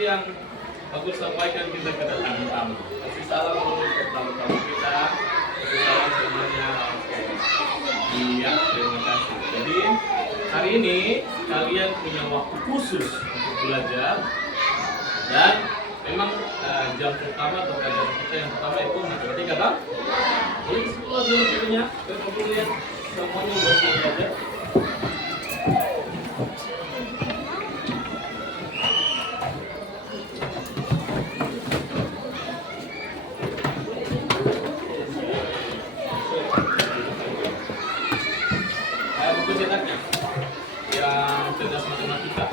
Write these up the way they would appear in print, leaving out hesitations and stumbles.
seperti yang aku sampaikan, kita kedatangan tamu. Kasih salam dulu untuk tamu-tamu kita. Kasih salam semuanya. Iya, terima kasih. Jadi hari ini kalian punya waktu khusus untuk belajar, dan memang jam pertama atau pelajaran kita yang pertama itu matematika, kan? Jadi sekolah dulu videonya, kemudian semuanya udah belajar. Buku cetaknya yang cerdas matematika.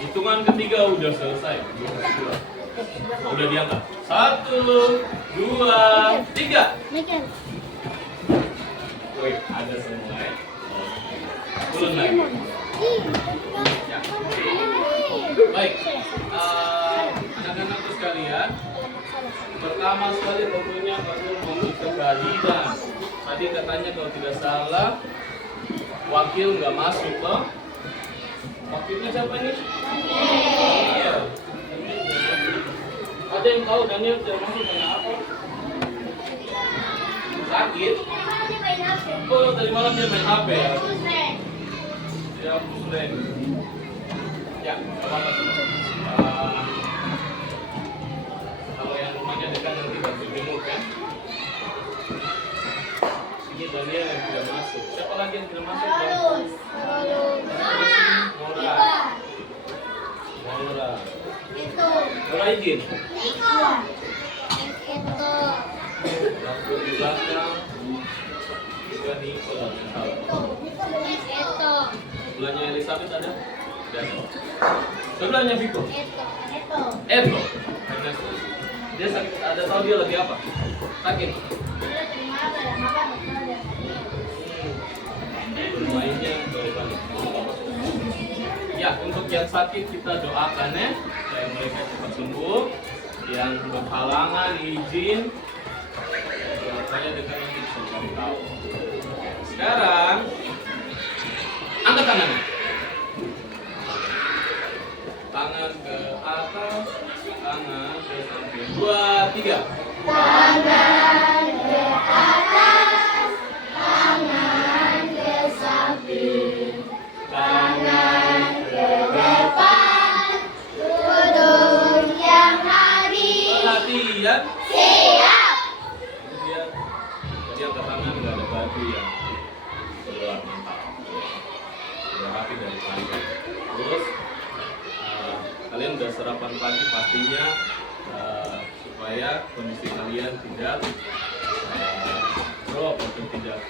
Hitungan ketiga udah selesai. Udah diangkat. 1, 2, 3. Wih, ada semua ya. Belum lagi. Ya. Baik. Anak-anakku sekalian, pertama sekali tentunya perlu membuka keadilan. Tadi katanya kalau tidak salah wakil nggak masuk loh. Wakilnya siapa ini? Iya. Ada yang tahu Daniel tidak masuk karena apa? Sakit? Oh, tadi malam dia main HP ya? Dia hapus rank. Ya, apa-apa. Kalau yang rumahnya dekat nanti bantu jenguk ya. Ini Daniel yang tidak masuk. Siapa lagi yang tidak masuk? Maura. Maura izin. Lampu di belakang. Juga Niko. Sebelahnya Elizabeth ada? Tidak. Sebelahnya Viko. Eto. Dia sakit. Ada tahu dia lagi apa? Sakit. Mainnya balik. Ya, untuk yang sakit kita doakan ya, supaya mereka cepat sembuh. Yang berhalangan izin, supaya dekat nanti bisa tahu. Sekarang angkat tangannya. Tangan ke atas, tangan ke samping. 2, 3. Tangan ke atas, tangan ke samping, tangan ke depan, duduk yang rapi. Perhatian. Siap. Kemudian tadi angkat tangan, nggak ada batu yang keluar, mantap. Udah rapi dari pagi. Terus kalian udah sarapan pagi pastinya, supaya kondisi kalian tidak drop atau tidak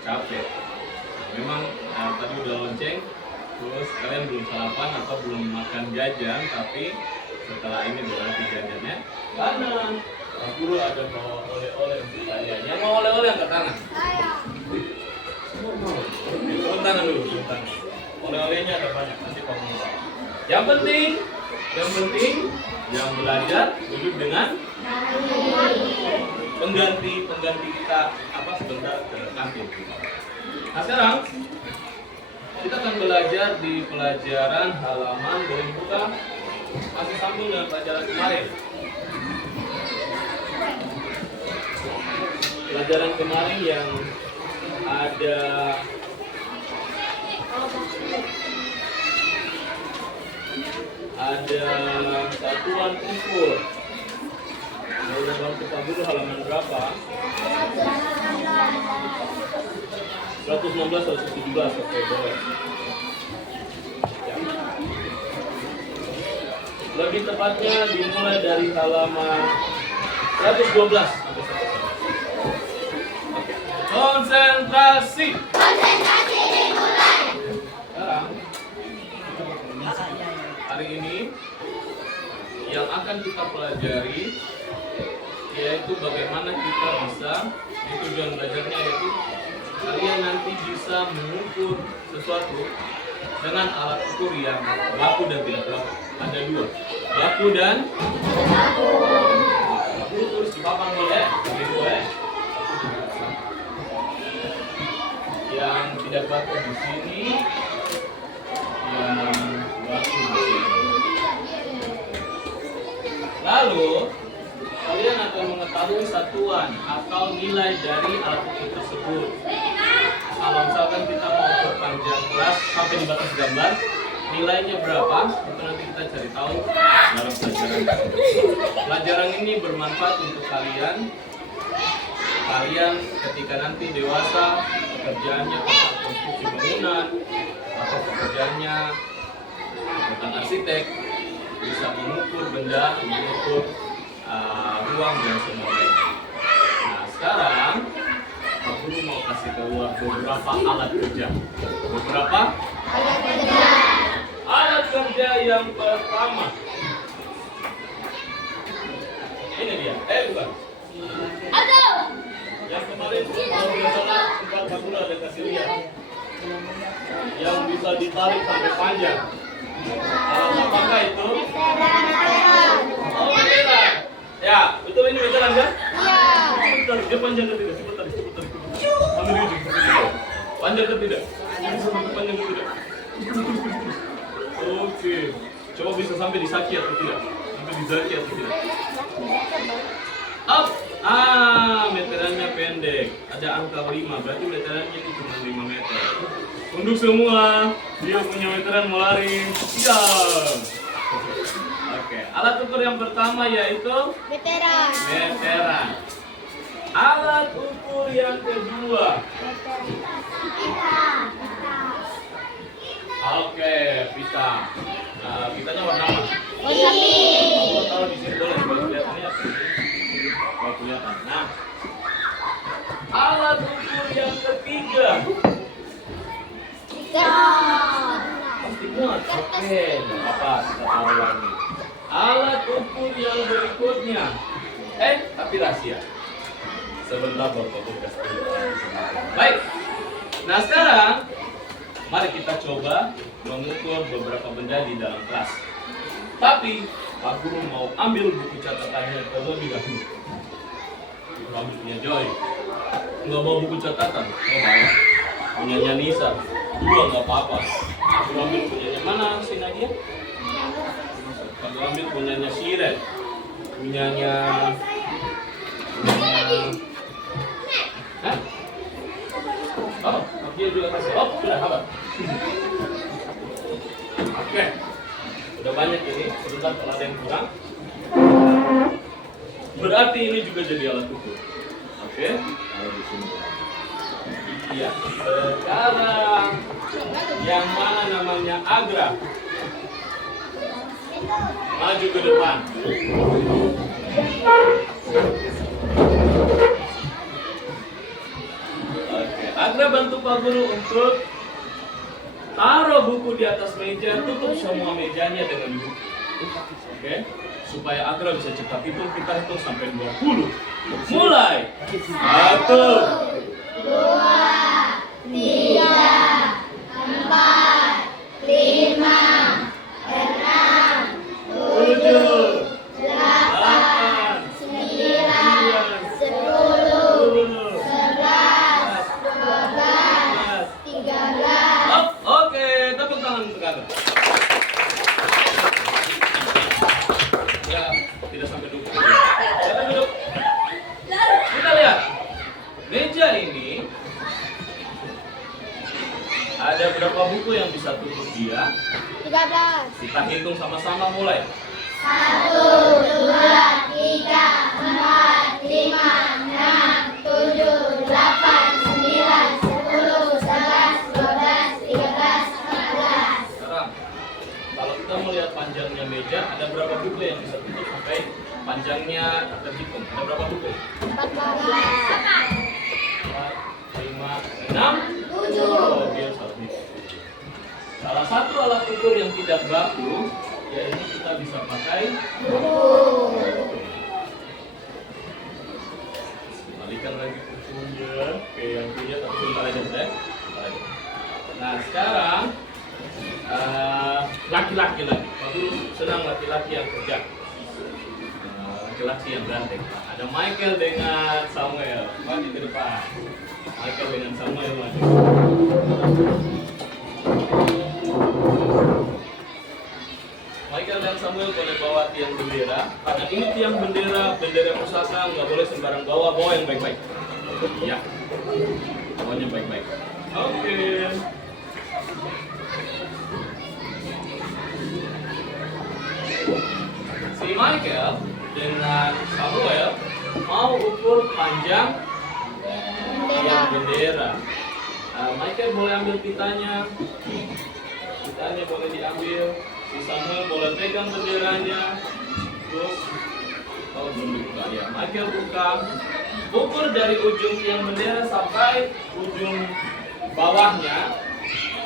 capek. Memang tadi udah lonceng, terus kalian belum sarapan atau belum makan jajan, tapi setelah ini berarti jajannya kanan. Pak Guru ada bawa oleh-oleh untuk kalian. Yang mau oleh-oleh angkat tangan. Turun tangan dulu, turun tangan. Oleh-olehnya ada banyak, nanti Pak Guru bawa. Yang penting yang belajar duduk dengan pengganti kita sebentar ke kantin. Nah sekarang kita akan belajar di pelajaran halaman, boleh buka, masih sambung dengan pelajaran kemarin. Pelajaran kemarin yang ada satuan ukur. Udah bantu Pak Guru halaman berapa? 116, 117, oke boleh. Ya. Lebih tepatnya dimulai dari halaman 112. Oke. Konsentrasi. Konsentrasi dimulai. Sekarang hari ini yang akan kita pelajari yaitu bagaimana kita bisa, tujuan belajarnya yaitu kalian nanti bisa mengukur sesuatu dengan alat ukur yang baku dan tidak baku. Ada dua, baku dan baku. Tulis di papan boleh, boleh. Yang tidak baku di sini, yang Lalu kalian akan mengetahui satuan atau nilai dari alat ukur tersebut. Kalau misalkan kita mau perpanjang kelas sampai di batas gambar, nilainya berapa? Itu nanti kita cari tahu dalam pelajaran. Pelajaran ini bermanfaat untuk kalian. Kalian ketika nanti dewasa, pekerjaannya tentang konstruksi bangunan atau pekerjaannya tentang arsitek, bisa mengukur benda, mengukur ruang dan sebagainya. Nah sekarang aku mau kasih keluar beberapa alat kerja. Beberapa alat kerja yang pertama. Ini dia. Bukan. Aduh. Yang kemarin kalau nggak salah sempat Pak Guru ada kasih lihat. Yang bisa ditarik sampai panjang. Apakah itu? Oh, beneran. Ya, betul ini beneran kan? Iya. Sebentar, dia panjang ke tidak? Sebentar. Ambil ujung. Panjang ke tidak? Panjang ke tidak? Oke. Coba bisa sampai di saki atau tidak? Sampai di zaki atau tidak? Up. Meterannya pendek. Ada angka 5, berarti meterannya ini cuma 5 meter. Tunduk semua. Dia punya meteran mau lari. Siap. Oke, alat ukur yang pertama yaitu Veteran. meteran. Alat ukur yang kedua. Oke, pita. Pitanya warna apa? Warna pink. Kamu taruh di sini boleh supaya kelihatannya. Kalau kelihatan. Nah, alat ukur yang ketiga. Pasti muat. Oke, nggak apa, kita taruh lagi. Alat ukur yang berikutnya. Tapi rahasia. Sebentar baru tugas dulu. Baik. Nah sekarang, mari kita coba mengukur beberapa benda di dalam kelas. Tapi Pak Guru mau ambil buku catatannya terlebih dahulu. Ambil punya Joy. Nggak mau buku catatan, nggak mau. Punyanya Nisa, dua nggak apa-apa. Aku ambil punyanya mana si Nadia? Aku ambil punyanya Siren, punyanya. Hah? Oh, dia juga kasih. Oh, sudah kabar. Oke, udah banyak ini. Sebentar kalau ada yang kurang. Berarti ini juga jadi alat ukur. Oke, kalau di sini. Iya. Sekarang yang mana namanya Agra? Maju ke depan. Oke, Agra bantu Pak Guru untuk taruh buku di atas meja, tutup semua mejanya dengan buku. Oke, supaya Agra bisa cepat hitung, kita hitung sampai 20. Mulai. 1, 2, 3, 4, 5, 6, 7, 8, 9, 10, 11, 12, 13. Oke, tepuk tangan untuk Agra. Ya, tidak sampai 20. Kita duduk. Kita lihat. Meja ini ada berapa buku yang bisa tutup dia? 13. Kita hitung sama-sama mulai. 1, 2, 3, 4, 5, 6, 7, 8, 9, 10, 11, 12, 13, 14. Sekarang, kalau kita melihat panjangnya meja, ada berapa buku yang bisa tutup sampai panjangnya terhitung? Ada berapa buku? 14. 4, 5, 6, 7. Oh, dia salah nih. Salah satu alat ukur yang tidak baku, ya ini kita bisa pakai. Balikan lagi bukunya. Oke, yang punya tapi sebentar aja saya. Nah sekarang laki-laki lagi. Pak Guru senang laki-laki yang kerja. Laki-laki yang ganteng. Ada Michael dengan Samuel. Maju ke depan. Michael dengan Samuel maju. Michael dan Samuel boleh bawa tiang bendera. Karena ini tiang bendera, bendera pusaka, nggak boleh sembarang bawa, bawa yang baik-baik. Iya, bawa yang baik-baik. Oke. Si Michael dengan Samuel mau ukur panjang tiang bendera. Michael boleh ambil pitanya. Pitanya boleh diambil. Si Samuel boleh pegang benderanya. Terus, belum dibuka ya. Michael buka. Ukur dari ujung tiang bendera sampai ujung bawahnya.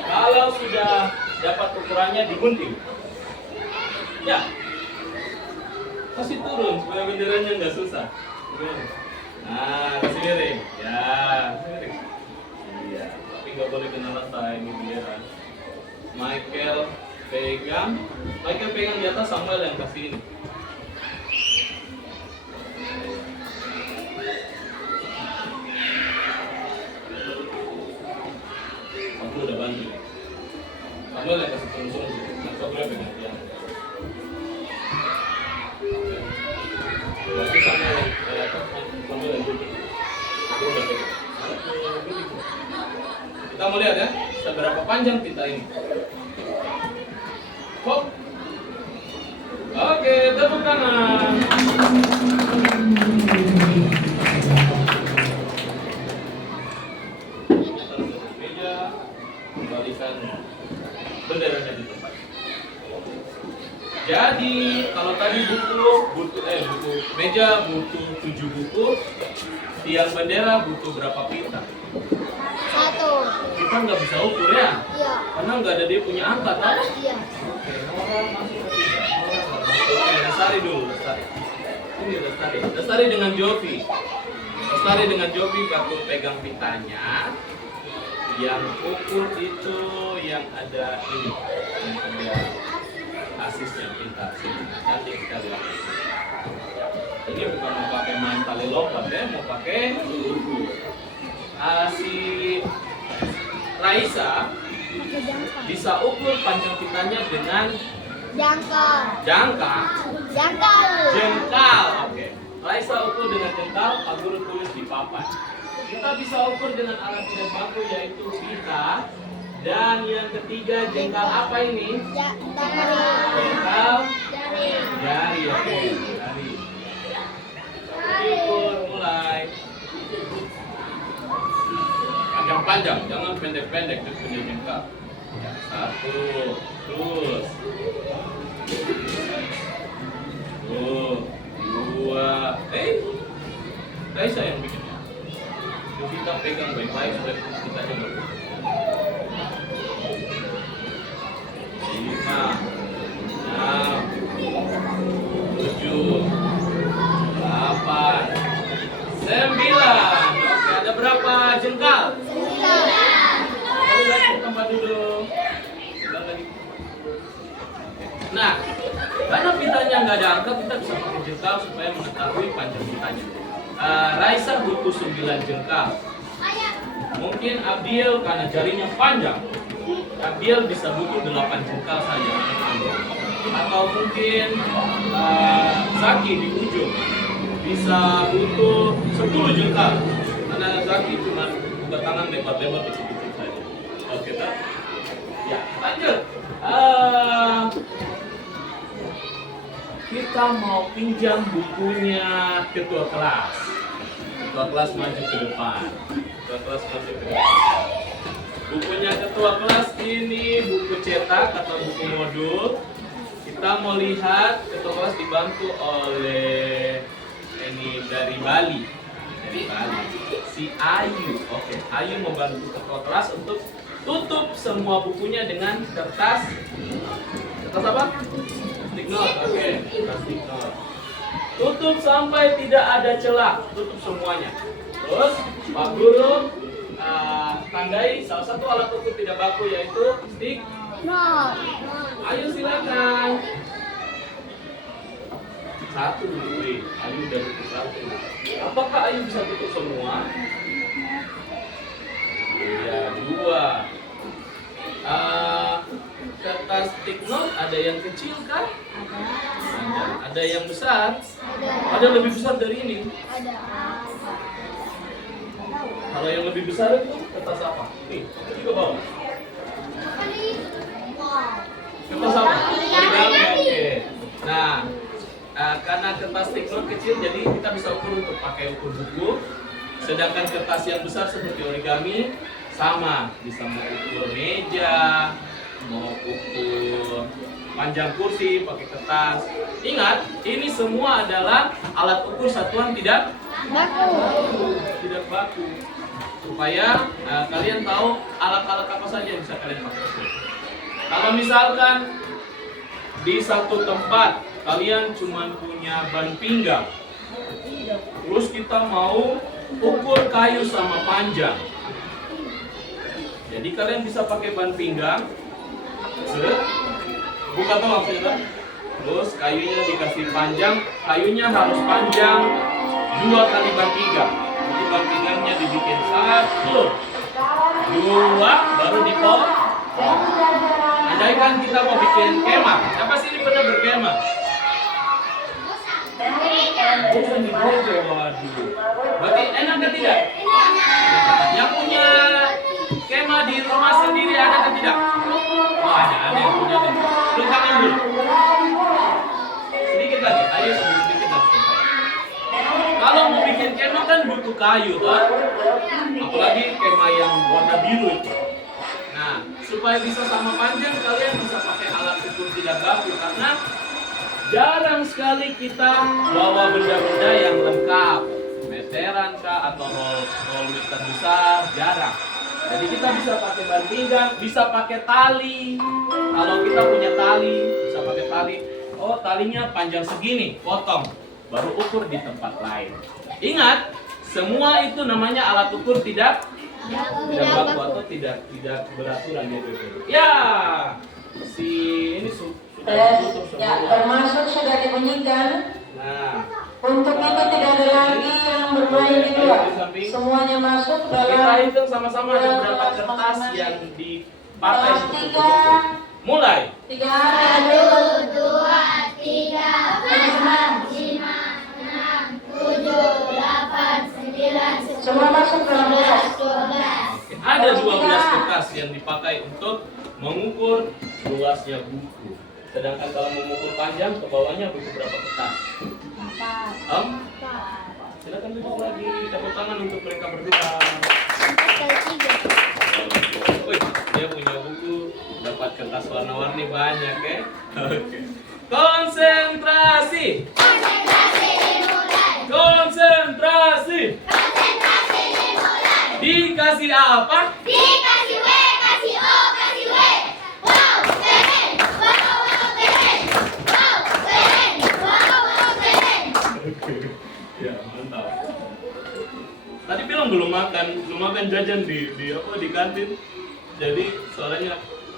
Kalau sudah dapat ukurannya, digunting. Ya. Kasih turun supaya benderanya nggak susah. Nah, kasih miring. Ya, kasih miring. Iya, tapi nggak boleh kena lantai ini bendera. Michael pegang di atas, Samuel yang kasih ini. Aku udah bantu. Samuel yang kasih turun. Aku udah pegang dia. Berarti Samuel yang duduk. Aku udah pegang. Kita mau lihat ya, seberapa panjang pita ini. Hop. Oke, tepuk tangan. Meja, kembalikan benderanya di tempat. Jadi, kalau tadi butuh meja butuh 7 buku, tiang bendera butuh berapa pita? 1. Kita nggak bisa ukur ya, Iya. karena nggak ada dia punya angka, kan? Iya. Oke, orang masuk ke tiga. Oke, Lestari dulu, Lestari. Ini Lestari dengan Jovi. Lestari dengan Jovi bantu pegang pitanya. Yang ukur itu yang ada ini, yang ada asisnya pita. Cantik sekali. Ini bukan mau pakai main tali lompat ya, mau pakai ukur. Si Raisa bisa ukur panjang pitanya dengan jengkal. Oke. Raisa ukur dengan jengkal, Pak Guru tulis di papan. Kita bisa ukur dengan alat tidak baku yaitu pita. Dan yang ketiga jengkal apa ini? Jengkal jari. Oke. Jari. Ukur mulai. Panjang, jangan pendek-pendek, itu punya jengkal. 1, terus 2, Raisa yang bikinnya. Kita pegang baik-baik supaya kita jangan. 5, 6, 7, 8, 9. Oke, ada berapa jengkal? 9. Lagi tempat duduk. Nah, karena pitanya nggak ada angka, kita bisa pakai jengkal supaya mengetahui panjang pitanya. Raisa butuh 9 jengkal. Mungkin Abiel karena jarinya panjang, Abiel bisa butuh 8 jengkal saja. Atau mungkin Zaki di ujung bisa butuh 10 jengkal. Karena Zaki cuma buka tangan lebar-lebar dikit-dikit saja. Oke, tak? Ya, lanjut. Kita mau pinjam bukunya ketua kelas. Ketua kelas maju ke depan. Bukunya ketua kelas ini buku cetak atau buku modul. Kita mau lihat ketua kelas dibantu oleh ini dari Bali. Si Ayu. Oke, Ayu membantu ketua kelas untuk tutup semua bukunya dengan kertas apa? Stick note. Oke, kertas stick note. Tutup sampai tidak ada celah, tutup semuanya. Terus Pak Guru tandai salah satu alat ukur tidak baku yaitu stick note. Ayo silakan. 1, Ayu udah tutup 1. Apakah Ayu bisa tutup semua? Iya, 2. Kertas stick note ada yang kecil kan? Ada. Ada yang besar? Ada. Ada lebih besar dari ini? Ada. Kalau yang lebih besar itu kertas apa? Nih, itu juga bawa. Kertas apa? Origami, oke. Nah, karena kertas sticknote kecil, jadi kita bisa ukur untuk pakai ukur buku. Sedangkan kertas yang besar seperti origami sama, bisa mau ukur meja, mau ukur panjang kursi pakai kertas. Ingat, ini semua adalah alat ukur satuan tidak Baku. tidak baku. Supaya kalian tahu alat-alat apa saja yang bisa kalian pakai ukur. Kalau misalkan di satu tempat kalian cuma punya ban pinggang, terus kita mau ukur kayu sama panjang. Jadi kalian bisa pakai ban pinggang, buka tuh maksudnya. Terus kayunya dikasih panjang, kayunya harus panjang 2 kali ban pinggang. Jadi ban pinggangnya dibikin 1, 2, baru dipotong. Andaikan kita mau bikin kemah, siapa sih ini pernah berkemah? Bukan di Bojo, waduh. Berarti enak kan tidak? Yang punya kemah di rumah sendiri ada kan tidak? Oh ada yang punya kan. Turun tangan dulu. Sedikit lagi, ayo sedikit lagi. Kalau mau bikin kemah kan butuh kayu kan? Apalagi kemah yang warna biru itu. Nah, supaya bisa sama panjang kalian bisa pakai alat ukur tidak baku karena jarang sekali kita bawa benda-benda yang lengkap, meteran kah atau roll meter besar, jarang. Jadi kita bisa pakai ban pinggang, bisa pakai tali. Kalau kita punya tali, bisa pakai tali. Oh, talinya panjang segini, potong, baru ukur di tempat lain. Ingat, semua itu namanya alat ukur tidak baku atau tidak beraturan gitu. Ya, si ini sudah tutup Ya, semua. termasuk sudah dibunyikan. Nah, Untuk itu tidak ada lagi yang bermain di luar. Semuanya masuk kita dalam hitung sama-sama ada berapa kertas yang dipakai kelas untuk 3. ukur. Mulai. 3 hari. 1, 2, 3, 4, 5, 6, 7, 8, 9, 10, Semua masuk dalam kelas. 12. Ada 12 kertas yang dipakai untuk mengukur luasnya buku. Sedangkan kalau mengukur panjang ke bawahnya butuh berapa kertas? 4. Silakan duduk lagi, tepuk tangan untuk mereka berdua. 4 kali 3. Wih, dia punya buku, dapat kertas warna-warni banyak ya. Oke. Konsentrasi. Konsentrasi dimulai. Konsentrasi. Konsentrasi dimulai. Dikasih apa? Dikasih W, kasih O, kasih W. Wow, keren. Wow, keren. Wow, keren. Wow, keren. Ya, mantap. Tadi bilang belum makan jajan di kantin. Jadi suaranya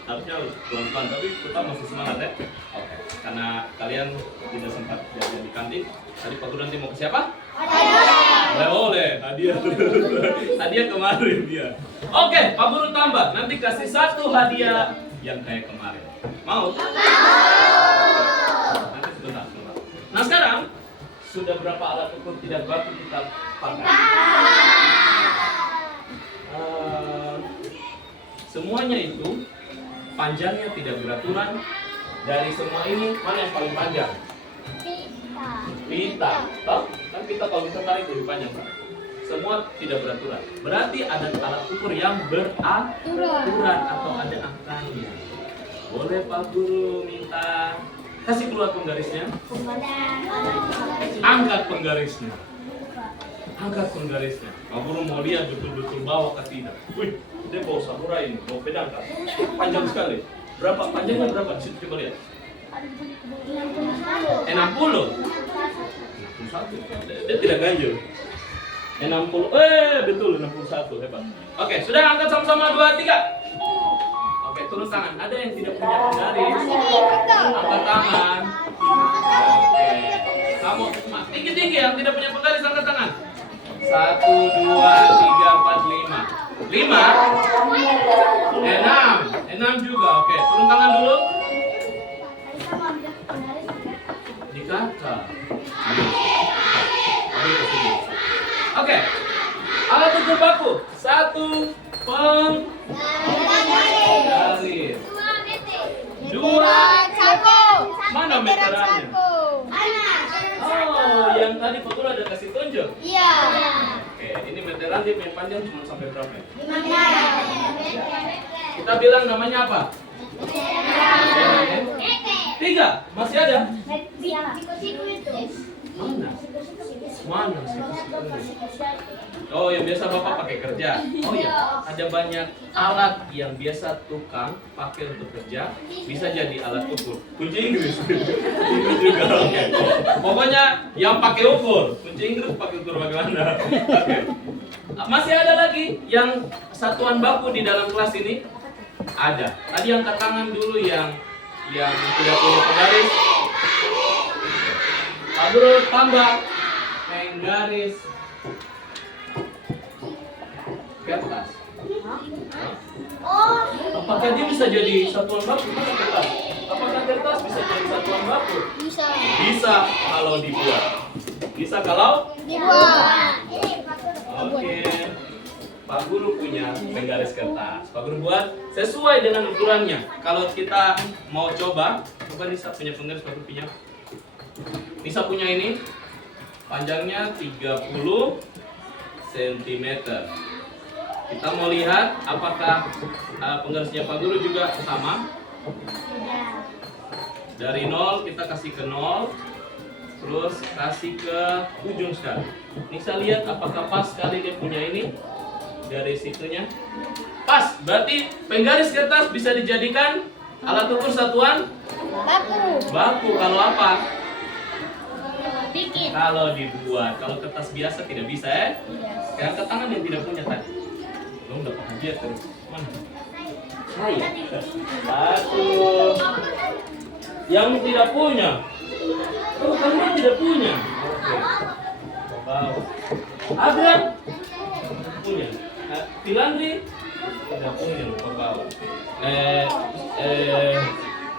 harusnya pelan-pelan, tapi tetap masih semangat ya. Oke. Karena kalian tidak sempat jajan di kantin. Tadi Pak Guru nanti mau ke siapa? Oleh, hadiah. Hadiah kemarin dia. Oke, Pak Guru tambah. Nanti kasih 1 hadiah yang kayak kemarin. Mau? Nanti sebentar. Nah sekarang sudah berapa alat ukur tidak baku kita pakai? Semuanya itu panjangnya tidak beraturan. Dari semua ini mana yang paling panjang? Pita. Tahu? Kan pita kalau kita tarik lebih panjang, Pak. Semua tidak beraturan. Berarti ada alat ukur yang beraturan atau ada angkanya. Boleh Pak Guru minta kasih keluar penggarisnya? Angkat penggarisnya. Angkat penggarisnya. Pak Guru mau lihat betul-betul bawa ke tidak. Wih, dia bawa samurai ini, bawa pedang kan. Panjang sekali. Berapa panjangnya berapa? Di situ coba lihat. 60. 61. Dia tidak ganjil. 60. Betul 61, hebat. Oke, sudah angkat sama-sama 2 3. Oke, turun tangan. Ada yang tidak punya penggaris? Angkat tangan. Oke. Kamu tinggi-tinggi yang tidak punya penggaris angkat tangan. 1 2 3 4 5. 5 6 juga. Oke, turun tangan dulu. kakak. Oke. Alat ukur baku. 1 penggaris. 2 mana meterannya? Oh, yang tadi Pak Guru ada kasih tunjuk. Iya. Oke, ini meteran dia punya panjang cuma sampai berapa ya? Kita bilang namanya apa? 3. Masih ada? Mana? Mana sih? Oh, yang biasa Bapak pakai kerja. Oh ya, ada banyak alat yang biasa tukang pakai untuk kerja. Bisa jadi alat ukur. Kunci Inggris. Itu juga. Oke. Pokoknya yang pakai ukur. Kunci Inggris pakai ukur bagaimana? Oke. Masih ada lagi yang satuan baku di dalam kelas ini? Ada. Tadi angkat tangan dulu yang tidak punya penggaris. Pak Guru tambah penggaris kertas. Apakah dia bisa jadi satuan baku? Mana kertas? Apakah kertas bisa jadi satuan baku? Bisa. Bisa kalau dibuat. Bisa kalau? Dibuat. Oke. Pak Guru punya penggaris kertas. Pak Guru buat sesuai dengan ukurannya. Kalau kita mau coba Nisa punya penggaris, Pak Guru punya. Nisa punya ini panjangnya 30 cm. Kita mau lihat apakah penggarisnya Pak Guru juga sama. Dari 0 kita kasih ke 0, terus kasih ke ujung sekali. Nisa lihat apakah pas sekali dia punya ini. Dari situnya pas, berarti penggaris kertas bisa dijadikan alat ukur satuan baku. Kalau apa? Bikin. Kalau dibuat. Kalau kertas biasa tidak bisa ya. Yang ke tangan yang tidak punya tadi. Belum dapat hadiah terus. Mana? Saya. 1. Yang tidak punya. Oh, kalian tidak punya. Oke. Wow. Ada punya. Filandri tidak punya, lupa bawa.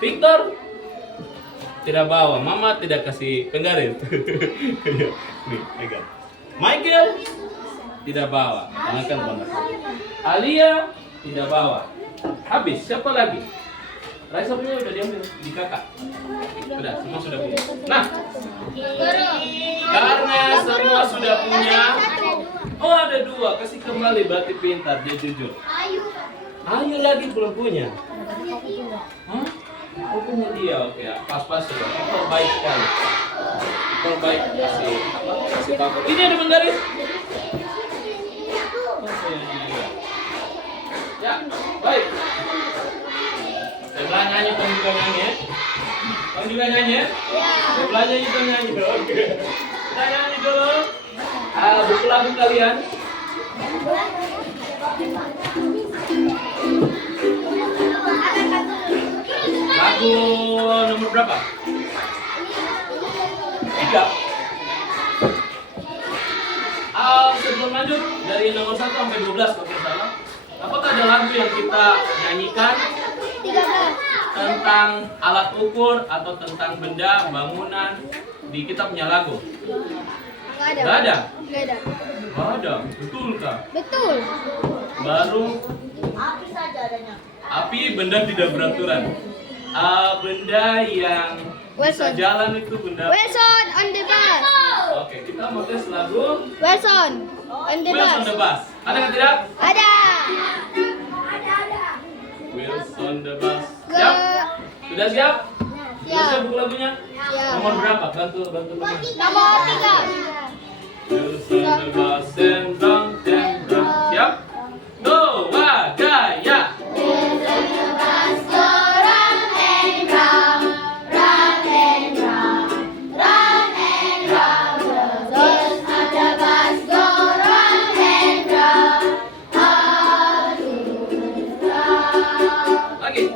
Victor tidak bawa. Mama tidak kasih penggaris. Nih, pegang. Michael tidak bawa. Tangankan Bang. Alia tidak bawa. Habis. Siapa lagi? Raisa punya udah diambil di kakak. Sudah, semua sudah punya. Nah, karena semua sudah punya. Oh, ada 2, kasih kembali, berarti pintar, dia jujur. Ayu lagi belum punya. Hah? Oh, punya dia, oke. Pas-pas sudah. Itu baik sekali. Itu baik, kasih bagus. Ini ada penggaris. Ya, baik. Sebelah nyanyi, kamu juga nyanyi ya? Kamu juga nyanyi ya? Sebelahnya juga nyanyi, oke. Kita nyanyi dulu. Buku lagu kalian. Lagu nomor berapa? 3. Sebelum lanjut dari nomor 1 sampai 12 kalau tidak salah. Apakah ada lagu yang kita nyanyikan 13. tentang alat ukur atau tentang benda, bangunan di kita punya lagu? Nggak ada? Nggak ada. Betulkah? Betul. Baru Api saja adanya. api, benda tidak beraturan. Benda yang bisa jalan itu benda. Wilson on the bus. Oke, kita mau tes lagu Wilson on the Wheels on bus. the Bus. Ada nggak tidak? Ada. Wheels on the Bus. Siap? Sudah siap? Sudah siap buku lagunya? Siap. Nomor berapa? Bantu teman. Nomor 3. Wheels on the bus and round. Siap? 2, gaya. Lagi.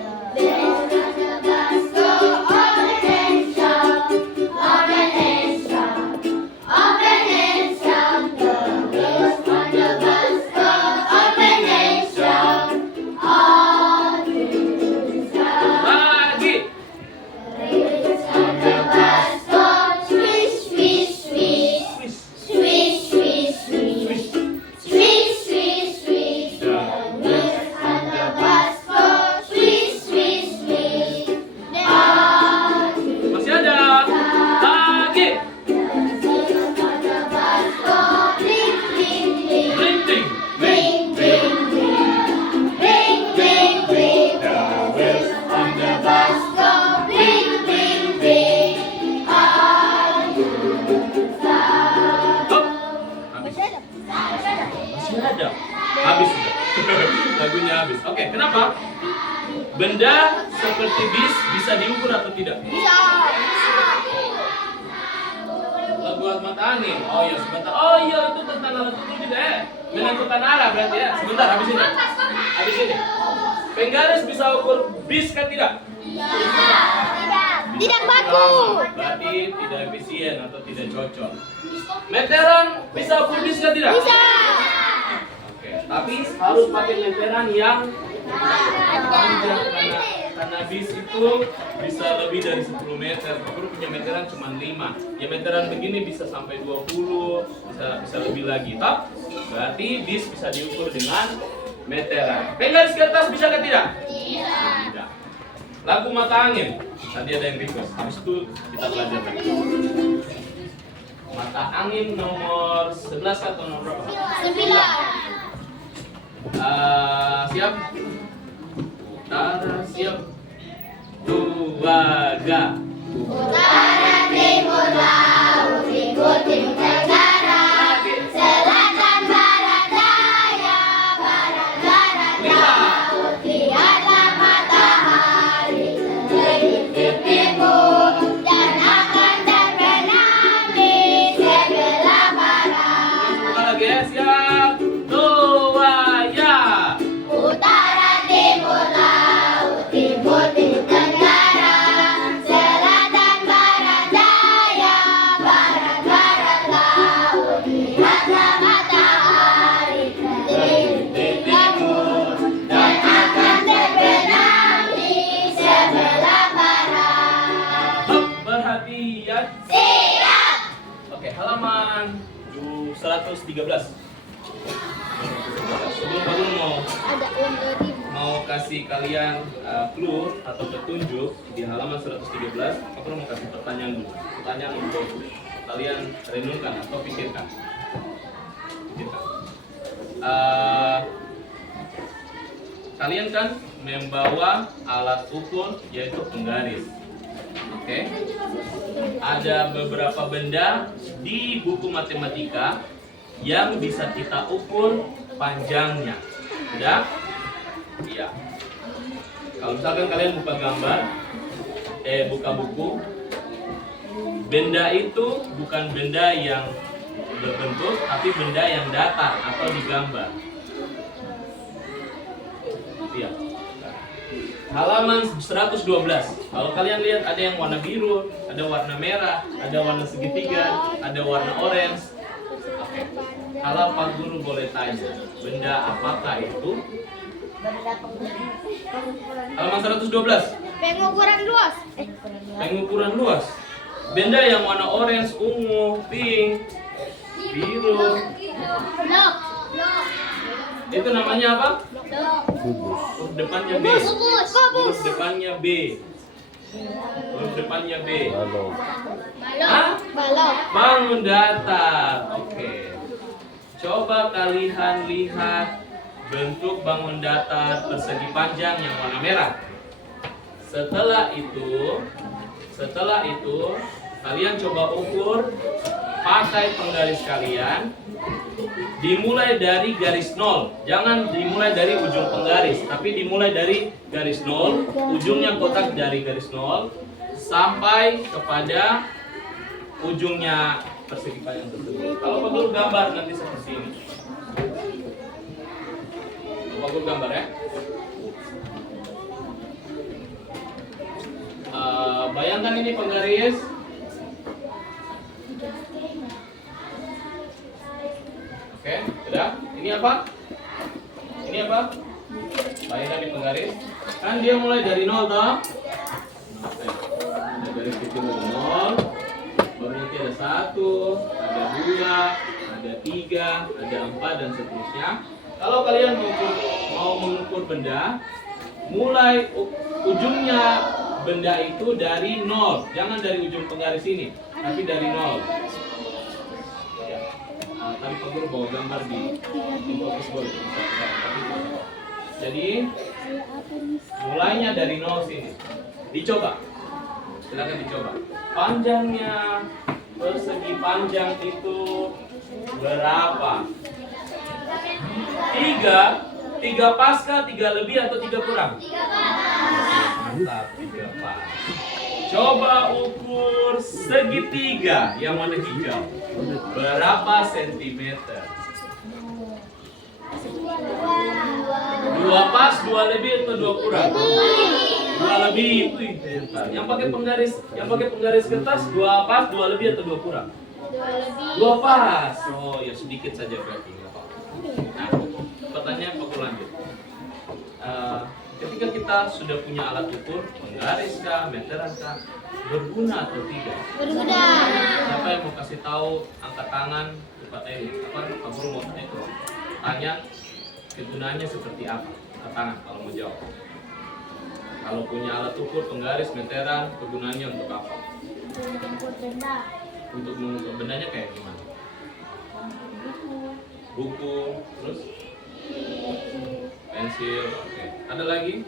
apa? Benda seperti bis bisa diukur atau tidak? Bisa. Buat mata angin. Oh iya sebentar. Oh iya itu tentang alat ukur juga ya. Menentukan arah berarti ya. Sebentar habis ini. Habis ini. Penggaris bisa ukur bis kan tidak? Tidak baku. Berarti tidak efisien atau tidak cocok. Meteran bisa ukur bis kan tidak? Bisa. Oke. Tapi harus pakai meteran yang panjang karena bis itu bisa lebih dari 10 meter. Aku punya meteran cuma 5. Ya meteran begini bisa sampai 20, bisa lebih lagi. Toh? Berarti bis bisa diukur dengan meteran. Penggaris kertas bisa kan tidak? Tidak. Lagu mata angin. Tadi ada yang request. Habis itu kita belajar lagi. Mata angin nomor 11 atau nomor berapa? 9. Siap? Utara siap. 2, ga. Utara, timur, laut, timur, timur, tenggara, selatan, barat, daya, barat, barat, laut. Lihatlah matahari terbit di timur dan akan terbenam di sebelah barat. Buka lagi ya, siap. 2, ya. Utara, timur, laut, timur, timur, tenggara, selatan, barat, daya, barat, barat, laut. Lihatlah matahari terbit di timur dan akan terbenam di sebelah barat. Hup, perhatian. Siap. Oke, halaman 113. Sebelum aku Ada mau kasih kalian clue atau petunjuk di halaman 113, aku mau kasih pertanyaan dulu. Pertanyaan untuk kalian renungkan atau pikirkan. Kalian kan membawa alat ukur yaitu penggaris. Oke. Ada beberapa benda di buku matematika yang bisa kita ukur panjangnya. Ya? Iya. Kalau misalkan kalian buka gambar, buka buku, benda itu bukan benda yang berbentuk, tapi benda yang datar atau digambar. Iya. Halaman 112. Kalau kalian lihat ada yang warna biru, ada warna merah, ada warna segitiga, ada warna orange. Oke. Kalau Pak Guru boleh tanya, benda apakah itu? Halaman 112. Pengukuran luas. Pengukuran luas. Benda yang warna orange, ungu, pink, biru. Blok. Itu namanya apa? Blok. Huruf depannya B. Huruf depannya B. Huruf depannya B. Hah? Balok. Bangun datar. Oke. Coba kalian lihat bentuk bangun datar persegi panjang yang warna merah. Setelah itu kalian coba ukur pakai penggaris kalian. Dimulai dari garis 0. Jangan dimulai dari ujung penggaris, tapi dimulai dari garis 0, ujungnya kotak dari garis 0 sampai kepada ujungnya persegi panjang tersebut. Kalau Pak Guru gambar nanti seperti ini. Pak Guru gambar ya. Bayangkan ini penggaris. Oke, sudah. Ini apa? Ini apa? Bayangkan di penggaris. Kan dia mulai dari 0 toh? Ada garis kecil dari 0. Baru nanti ada 1, ada 2, ada 3, ada 4 dan seterusnya. Kalau kalian mau mengukur benda, mulai ujungnya benda itu dari 0. Jangan dari ujung penggaris ini, tapi dari 0. Ya. Tadi Pak Guru bawa gambar di fokus board. Jadi mulainya dari 0 sini. Dicoba. Silakan dicoba. Panjangnya persegi panjang itu berapa? 3 3 pas kah, 3 lebih atau 3 kurang? 3 pas. Mantap, 3 pas. Coba ukur segitiga yang warna hijau. Berapa sentimeter? 2 pas, 2 lebih atau 2 kurang? 2 lebih. Wih, hebat. Yang pakai penggaris kertas 2 pas, 2 lebih atau 2 kurang? 2 pas. Oh, ya sedikit saja berarti. Nggak apa-apa. Nah, pertanyaan aku lanjut. Ketika kita sudah punya alat ukur, penggaris kah, meteran kah, berguna atau tidak? Berguna. Siapa yang mau kasih tahu angkat tangan kepada ini? Pak Guru mau tanya kegunaannya seperti apa? Angkat tangan kalau mau jawab. Kalau punya alat ukur, penggaris, meteran, kegunaannya untuk apa? Untuk mengukur bendanya kayak gimana? Buku, terus pensil, oke. Ada lagi?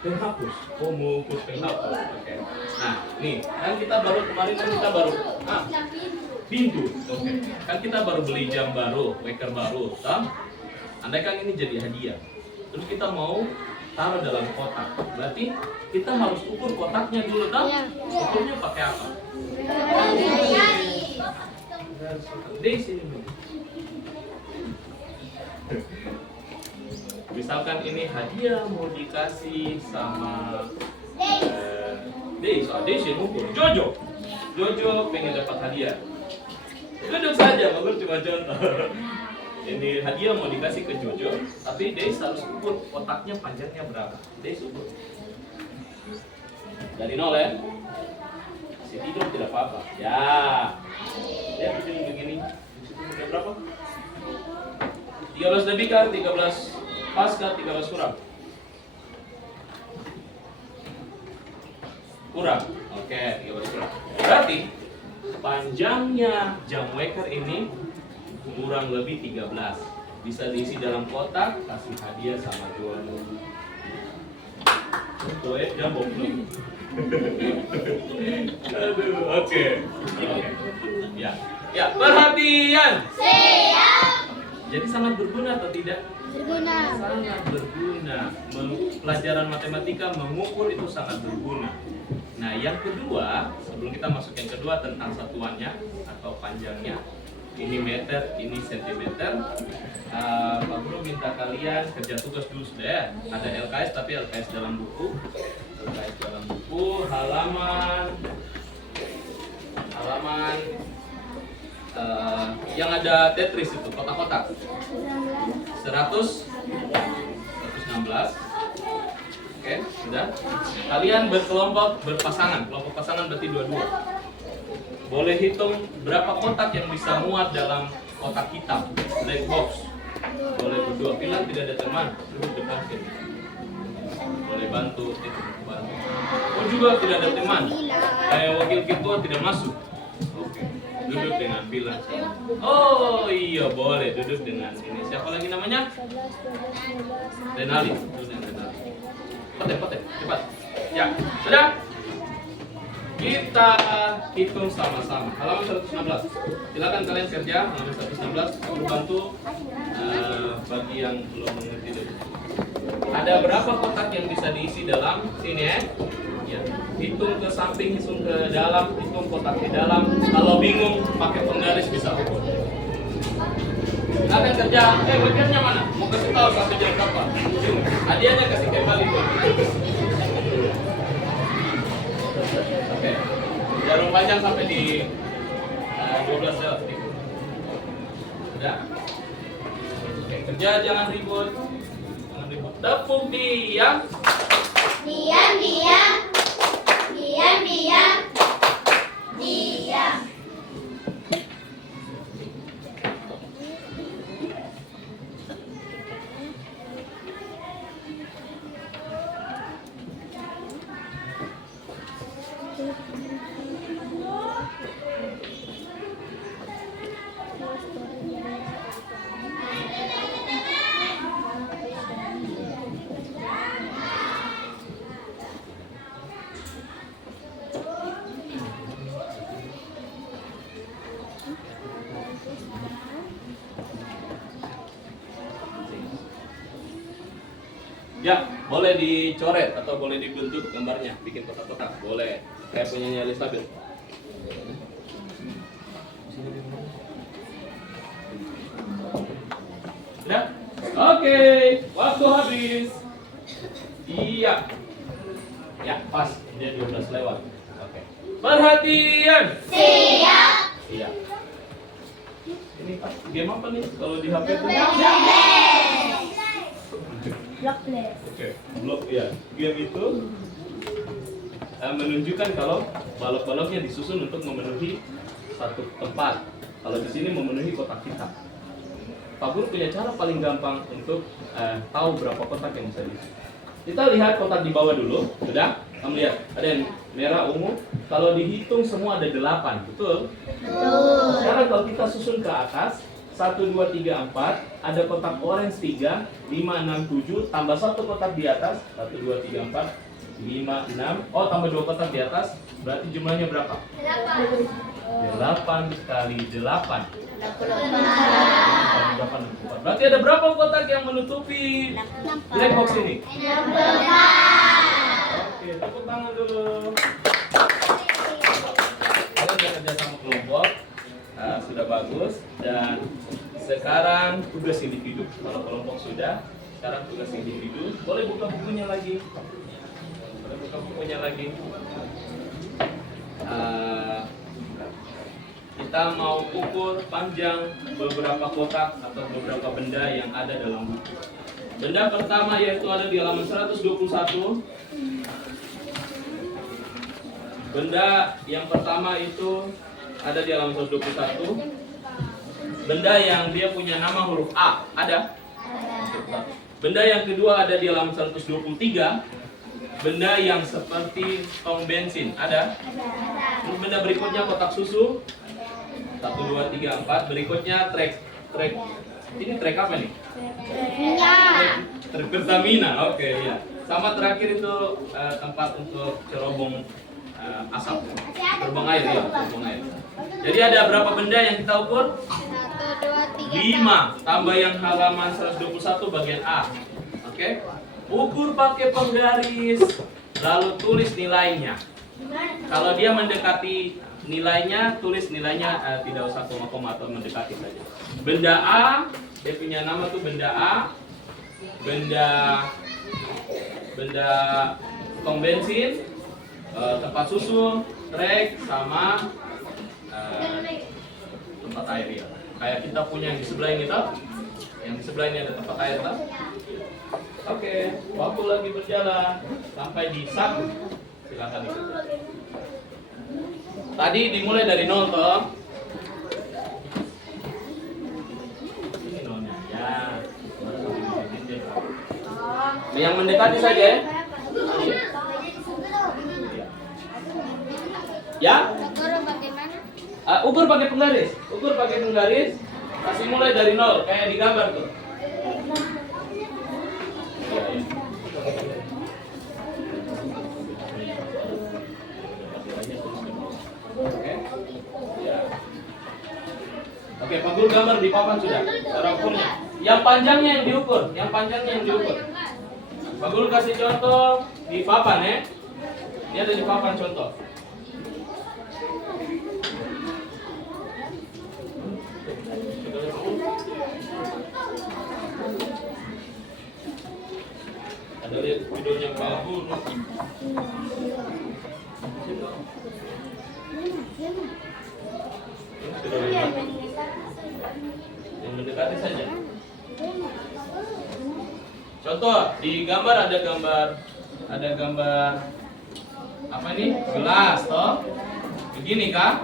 Penghapus. Oh, mengukur penghapus. Oke. Nah, nih, kan kita baru kemarin pintu. Oke. Kan kita baru beli jam baru, waker baru, toh? Andaikan ini jadi hadiah. Terus kita mau taruh dalam kotak. Berarti kita harus ukur kotaknya dulu, toh? Ukurnya pakai apa? Di sini. Misalkan ini hadiah mau dikasih sama Daisy ngukur. Jojo pengen dapat hadiah. Duduk saja, bagus cuma contoh. Ini hadiah mau dikasih ke Jojo, tapi Daisy harus ukur kotaknya panjangnya berapa. Daisy ukur. Dari 0 ya. Si tidur tidak apa-apa. Ya. Lihat begini. Di situ udah berapa? 13 lebih kan? 13 pas kah, 13 kurang? Kurang. Oke, 13 kurang. Berarti panjangnya jam waker ini kurang lebih 13. Bisa diisi dalam kotak, kasih hadiah sama Jono. Tuh ya, jam belum. Aduh, oke. Ya, perhatian. Siap. Jadi sangat berguna atau tidak? Berguna. Sangat berguna. Pelajaran matematika mengukur itu sangat berguna. Nah, yang kedua, sebelum kita masuk yang kedua tentang satuannya atau panjangnya, ini meter, ini sentimeter. Pak Guru minta kalian kerja tugas dulu sudah ya. Ada LKS tapi LKS dalam buku. LKS dalam buku halaman yang ada Tetris itu, kotak-kotak. 116. Oke, sudah. Kalian berkelompok, berpasangan. Kelompok pasangan berarti 2-2. Boleh hitung berapa kotak yang bisa muat dalam kotak hitam, black box. Boleh berdua. Bila tidak ada teman, duduk depan sini. Boleh bantu. Oh juga tidak ada teman. Kayak wakil ketua tidak masuk. Oke. Duduk dengan Bila. Oh iya boleh duduk dengan ini. Siapa lagi namanya? Denali. Duduk dengan Denali. Cepat, cepat. Ya, sudah. Kita hitung sama-sama. Halaman 116. Silakan kalian kerja halaman 116. Aku bantu bagi yang belum mengerti dulu. Ada berapa kotak yang bisa diisi dalam sini ya? Ya. Hitung ke samping, hitung ke dalam, hitung kotak di dalam. Kalau bingung pakai penggaris bisa ukur. Silakan kerja. Wakernya mana? Mau kasih tahu sampai jam berapa? Hadiahnya kasih kembali tuh. Oke. Jarum panjang sampai di 12 sel. Sudah. Oke, kerja jangan ribut. Jangan ribut. Tepuk diam. Diam. Diam. Ya, boleh dicoret atau boleh dibentuk gambarnya, bikin kotak-kotak, boleh. Kayak punyanya Listabel. Ya, oke, waktu habis. Iya, ya pas, dia 12 lewat. Oke, perhatian. Siap. Iya. Ini pas game apa nih? Kalau di HP itu? Blocklet. Oke, blok ya. Game itu menunjukkan kalau balok-baloknya disusun untuk memenuhi satu tempat. Kalau di sini memenuhi kotak hitam. Pak Guru punya cara paling gampang untuk tahu berapa kotak yang bisa diisi. Kita lihat kotak di bawah dulu, sudah? Kamu lihat, ada yang merah, ungu. Kalau dihitung semua ada 8, betul? Betul. Sekarang kalau kita susun ke atas, 1, 2, 3, 4, ada kotak orange 3, 5, 6, 7, tambah satu kotak di atas, 1, 2, 3, 4, 5, 6, oh tambah 2 kotak di atas, berarti jumlahnya berapa? 8 kali 8. 8. Berarti ada berapa kotak yang menutupi black box ini? Oke, tepuk tangan dulu. Kalian sudah kerja sama kelompok, sudah bagus. Dan sekarang tugas individu. Kalau kelompok sudah, sekarang tugas individu. Boleh buka bukunya lagi. Boleh buka bukunya lagi. Kita mau ukur panjang beberapa kotak atau beberapa benda yang ada dalam buku. Benda pertama yaitu ada di halaman 121. Benda yang pertama itu ada di halaman 121. Benda yang dia punya nama huruf A, ada? Benda yang kedua ada di halaman 123. Benda yang seperti tong bensin, ada? Terus benda berikutnya kotak susu. 1, 2, 3, 4. Berikutnya trek. Ini trek apa nih? Trek Pertamina. Oke, ya. Sama terakhir itu tempat untuk cerobong asap, terbang air ya, terbang air. Jadi ada berapa benda yang kita ukur? 5 tambah yang halaman 121 bagian A. Oke. Ukur pakai penggaris, lalu tulis nilainya. Kalau dia mendekati nilainya, tulis nilainya, tidak usah koma-koma atau mendekati saja. Benda A, dia punya nama tuh benda A. Benda tong bensin, tempat susu, trek, sama tempat air ya. Kayak kita punya yang di sebelah ini toh. Yang di sebelah ini ada tempat air toh. Oke, waktu lagi berjalan sampai di 1. Silakan ikut. Tadi dimulai dari 0 toh. Ini nolnya ya. Yang mendekati saja ya. Ya? Ukur pakai penggaris. Ukur pakai penggaris. Kasih mulai dari 0 kayak di gambar tuh. Oke, Pak Guru gambar di papan sudah. Cara ukurnya. Yang panjangnya yang diukur. Pak Guru kasih contoh di papan ya. Ini ada di papan contoh. Ada lihat videonya Pak Guru. Yang mendekati saja. Contoh di gambar ada gambar apa ini? Gelas toh. Begini kah?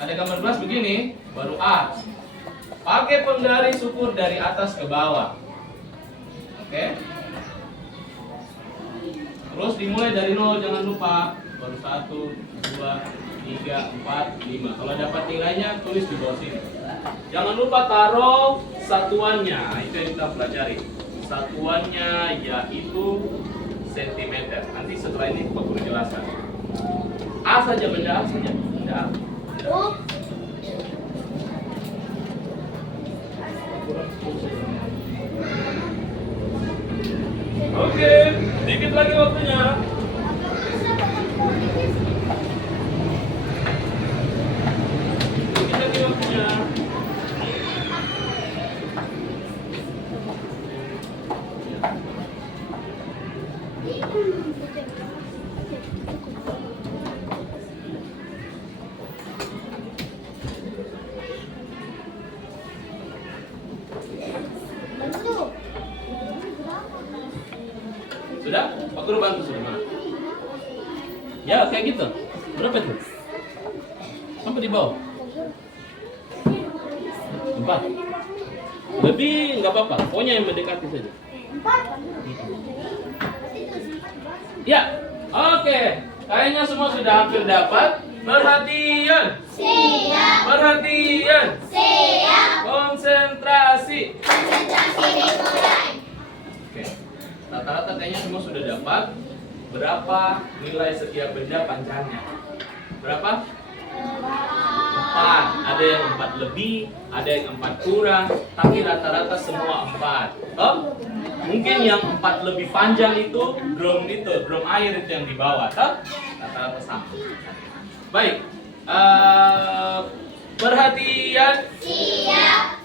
Ada gambar gelas begini, baru A. Pakai penggaris ukur dari atas ke bawah. Oke? Terus dimulai dari 0, jangan lupa. Baru 1, 2, 3, 4, 5. Kalau dapat nilainya tulis di bawah sini. Jangan lupa taruh satuannya. Itu yang kita pelajari. Satuannya yaitu sentimeter. Nanti setelah ini Pak Guru jelaskan. A saja, benda A saja. Benda A. Sedikit lagi waktunya. Sedikit lagi waktunya. Sudah? Pak Guru bantu sudah mana? Ya kayak gitu. Berapa itu? Sampai di bawah. 4. Lebih nggak apa-apa. Pokoknya yang mendekati saja. Ya, oke. Kayaknya semua sudah hampir dapat. Perhatian. Siap. Perhatian. Siap. Konsentrasi. Konsentrasi dimulai. Oke. Rata-rata kayaknya semua sudah dapat. Berapa nilai setiap benda panjangnya? Berapa? 4. Ada yang 4 lebih, ada yang 4 kurang, tapi rata-rata semua 4. Oh? Mungkin yang 4 lebih panjang itu drum air itu yang di bawah, toh? Rata-rata sama. Baik. Perhatian. Siap.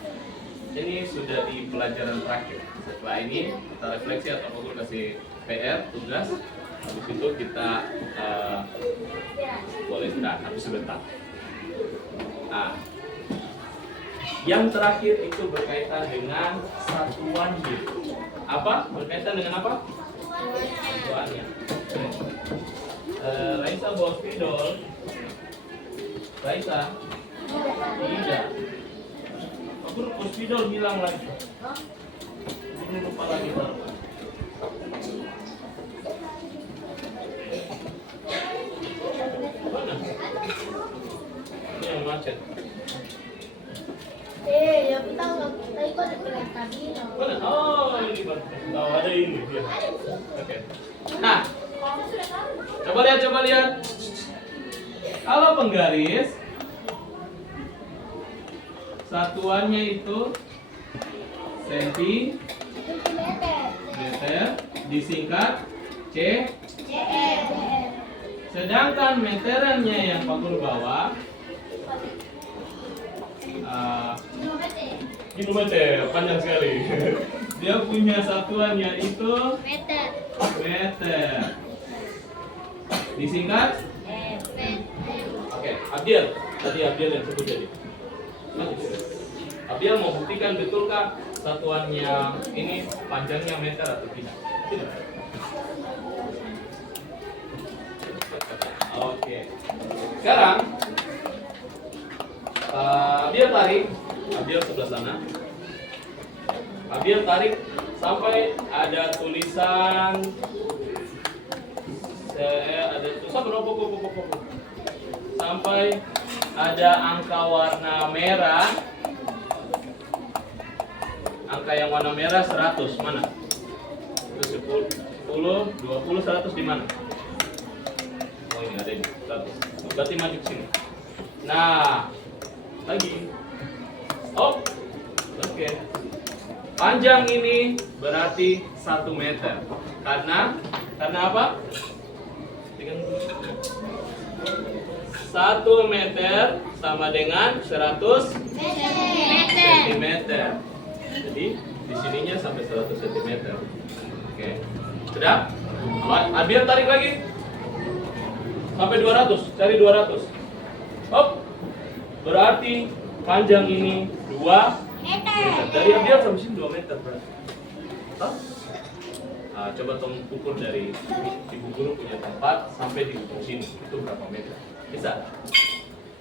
Ini sudah di pelajaran terakhir. Setelah ini kita refleksi atau Guru kasih PR, tugas. Habis itu kita boleh istirahat habis sebentar. Nah, yang terakhir itu berkaitan dengan satuan hidup. Apa? Berkaitan dengan apa? Satuannya. Raisa bawa spidol. Raisa? Tidak. Aku spidol hilang lagi. Ini lupa lagi taruh. Mana? Ini yang macet. Ya kita nggak tadi kok ada pegang tadi. Mana? Oh, ini baru. Oh, ada ini dia. Oke. Nah, coba lihat. Kalau penggaris satuannya itu sentimeter, disingkat C. Sedangkan meterannya yang Pak Guru bawa kilometer, panjang sekali. Dia punya satuannya itu meter. Disingkat? Oke, Abdiel. Tadi Abdiel yang sebut jadi. Abdiel mau buktikan betulkah satuannya ini panjangnya meter atau tidak? Tidak. Oke. Sekarang Abdiel tarik. Abdiel sebelah sana. Abdiel tarik sampai ada tulisan sampai ada angka warna merah. Angka yang warna merah 100 mana? Terus 10, 20, 100 di mana? Oh ini ada ini 100. Berarti maju ke sini. Nah, lagi. Oh, oke. Panjang ini berarti 1 meter. Karena apa? 1 meter sama dengan 100 cm. Jadi di sininya sampai 100 cm. Oke. Sudah? Abdiel tarik lagi. Sampai 200, cari 200. Hop. Berarti panjang ini 2 meter. Dari Abdiel sampai sini 2 meter berarti. Hah? Coba tolong ukur dari Ibu Guru punya tempat sampai di ujung sini. Itu berapa meter? Bisa?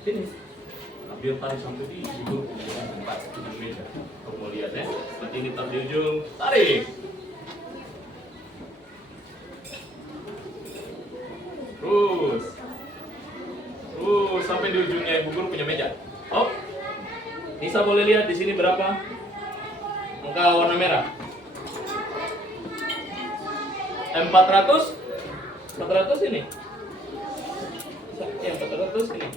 Sini. Abdiel tarik sampai di Ibu Guru punya tempat 7 meter. Kamu mau lihat ya? Nanti ini di ujung. Tarik. Terus sampai di ujungnya Ibu Guru punya meja. Oh, Nisa boleh lihat di sini berapa? Angka warna merah. 400 ini. Ya, 400 ini.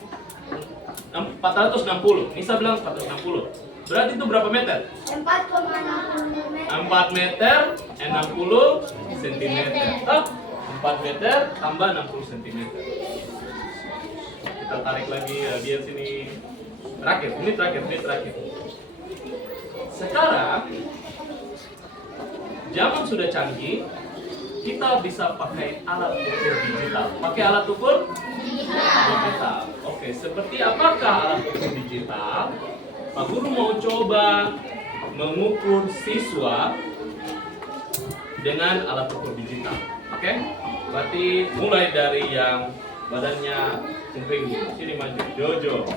460. Nisa bilang 460. Berarti itu berapa meter? 4,60 meter. 4 meter 60 cm. 4 meter tambah 60 cm. Kita tarik lagi biar sini. Ini terakhir. Sekarang zaman sudah canggih, kita bisa pakai alat ukur digital. Pakai alat ukur digital. Oke, seperti apakah alat ukur digital? Pak Guru mau coba mengukur siswa dengan alat ukur digital. Oke? Berarti mulai dari yang badannya cungkring, sini maju, Jojo.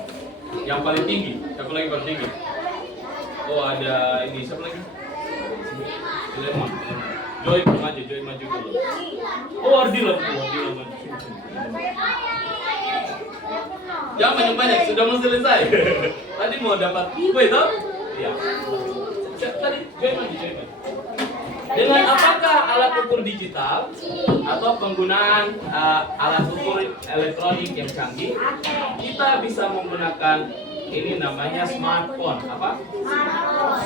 Yang paling tinggi, siapa lagi paling tinggi? Oh ada ini, siapa lagi? Lemon. Joy maju dulu. Oh Ardila maju. Jangan banyak-banyak, sudah mau selesai. Tadi mau dapat kue toh? Iya. Tadi Joy maju. Dengan apakah alat ukur digital atau penggunaan alat ukur elektronik yang canggih, kita bisa menggunakan ini namanya smartphone. Apa?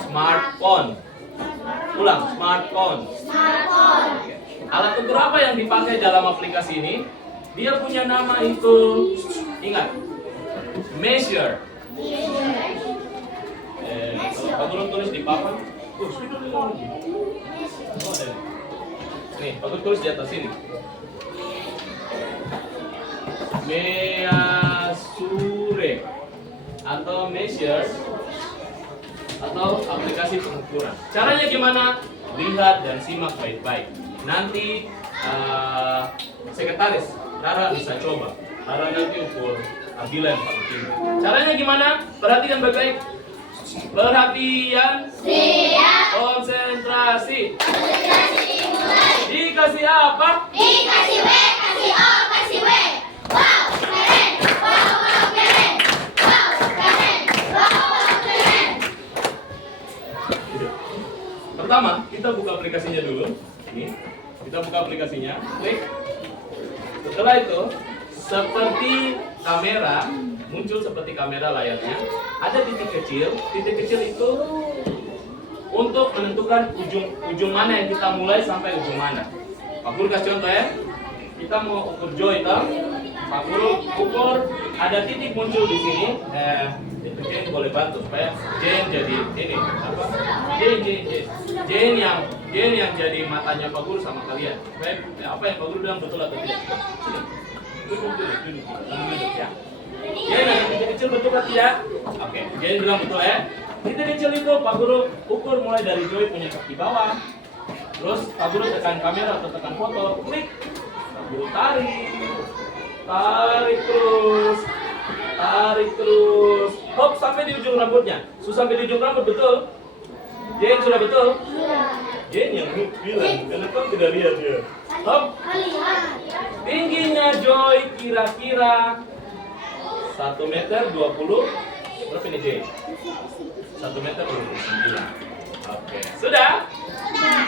Smartphone. Ulang, smartphone. Alat ukur apa yang dipakai dalam aplikasi ini? Dia punya nama itu, ingat, measure. Pak Guru tulis di papan. Nih, Pak Guru tulis di atas ini. Measure atau measure atau aplikasi pengukuran. Caranya gimana? Lihat dan simak baik-baik. Nanti sekretaris Rara bisa coba. Rara nanti ukur Abdillah yang paling tinggi. Caranya gimana? Perhatikan baik-baik. Perhatian. Siap. Konsentrasi. Konsentrasi dimulai. Dikasih apa? Dikasih W, kasih O, kasih W. Wow, keren. Wow, keren. Wow, keren. Wow, keren. Pertama, kita buka aplikasinya dulu. Ini, kita buka aplikasinya. Klik. Setelah itu, seperti kamera, muncul seperti kamera layarnya. Ada titik kecil. Titik kecil itu untuk menentukan ujung mana yang kita mulai sampai ujung mana. Pak Guru kasih contoh ya. Kita mau ukur Joy, toh. Pak Guru ukur, ada titik muncul di sini. Jen boleh bantu supaya Jen jadi ini apa? Jen yang jadi matanya Pak Guru sama kalian. Supaya apa yang Pak Guru bilang betul atau tidak? Sini. Duduk ya. Jen ada titik kecil betul atau tidak? Oke, Jen bilang betul ya. Titik kecil itu Pak Guru ukur mulai dari Joy punya kaki bawah. Terus Pak Guru tekan kamera atau tekan foto, klik. Pak Guru tarik terus. Hop sampai di ujung rambutnya. Sampai di ujung rambut betul. Jen sudah betul? Jen yang bilang, karena kau tidak lihat dia. Hop. Tingginya Joy kira-kira 1 meter 20. Berapa ini Jen? 1 meter 29. Oke, sudah?